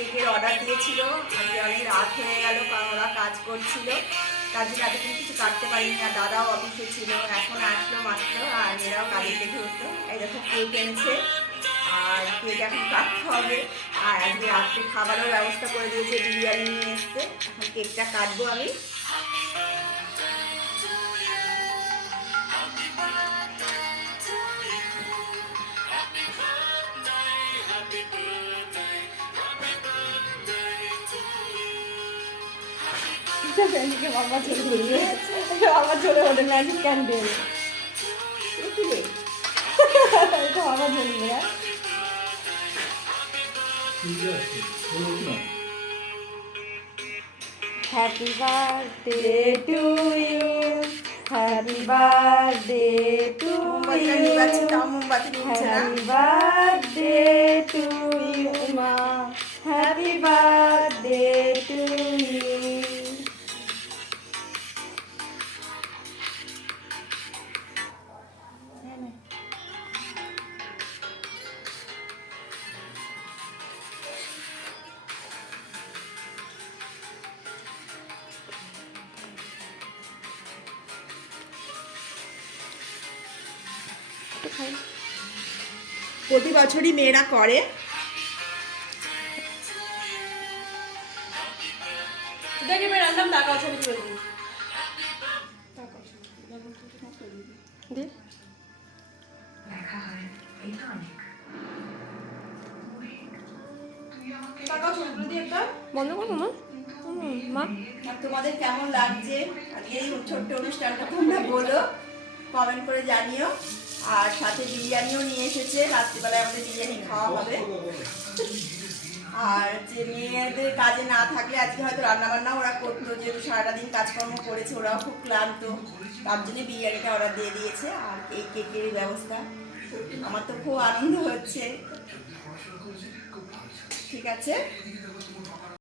কেকের অর্ডার দিয়েছিল। আজকে অনেক রাত হয়ে গেল, কারণ ওরা কাজ করছিল, তার জন্য এতক্ষণ কিছু কাটতে পারিনি। আর দাদাও অফিসে ছিল, এখন আসলো মাত্র, আর মেয়েরাও কাজের থেকে উঠলো। এই দেখো কেক এনেছে, আর কেক এখন কাটতে হবে। আর আজকে রাত্রে খাবারের ব্যবস্থা করে দিয়েছে, বিরিয়ানি নিয়ে এসছে। এখন কেকটা কাটবো আমি। বাবা চলে ওদের ম্যাজিক ক্যান্ডেল এটা বাবা জ্বলবে। Happy birthday to you, happy birthday to you, happy birthday to you মা, হ্যাপি বার্থডে টু ইউ। প্রতি বছরই মেয়েরা করে। বন্ধ করো মা। মা তোমাদের কেমন লাগছে আজকে এই ছোট্ট অনুষ্ঠানটা তোমরা বলো, কমেন্ট করে জানিও। আর সাথে বিরিয়ানিও নিয়ে এসেছে, রাত্রিবেলায় আমাদের বিরিয়ানি খাওয়া হবে। আর যে মেয়েদের কাজে না থাকলে আজকে হয়তো রান্নাবান্না ওরা করতো, যেহেতু সারাটা দিন কাজকর্ম করেছে, ওরাও খুব ক্লান্ত, তার জন্য বিরিয়ানিটা অর্ডার দিয়ে দিয়েছে। আর এই কেকের ব্যবস্থা, আমার তো খুব আনন্দ হচ্ছে। ঠিক আছে।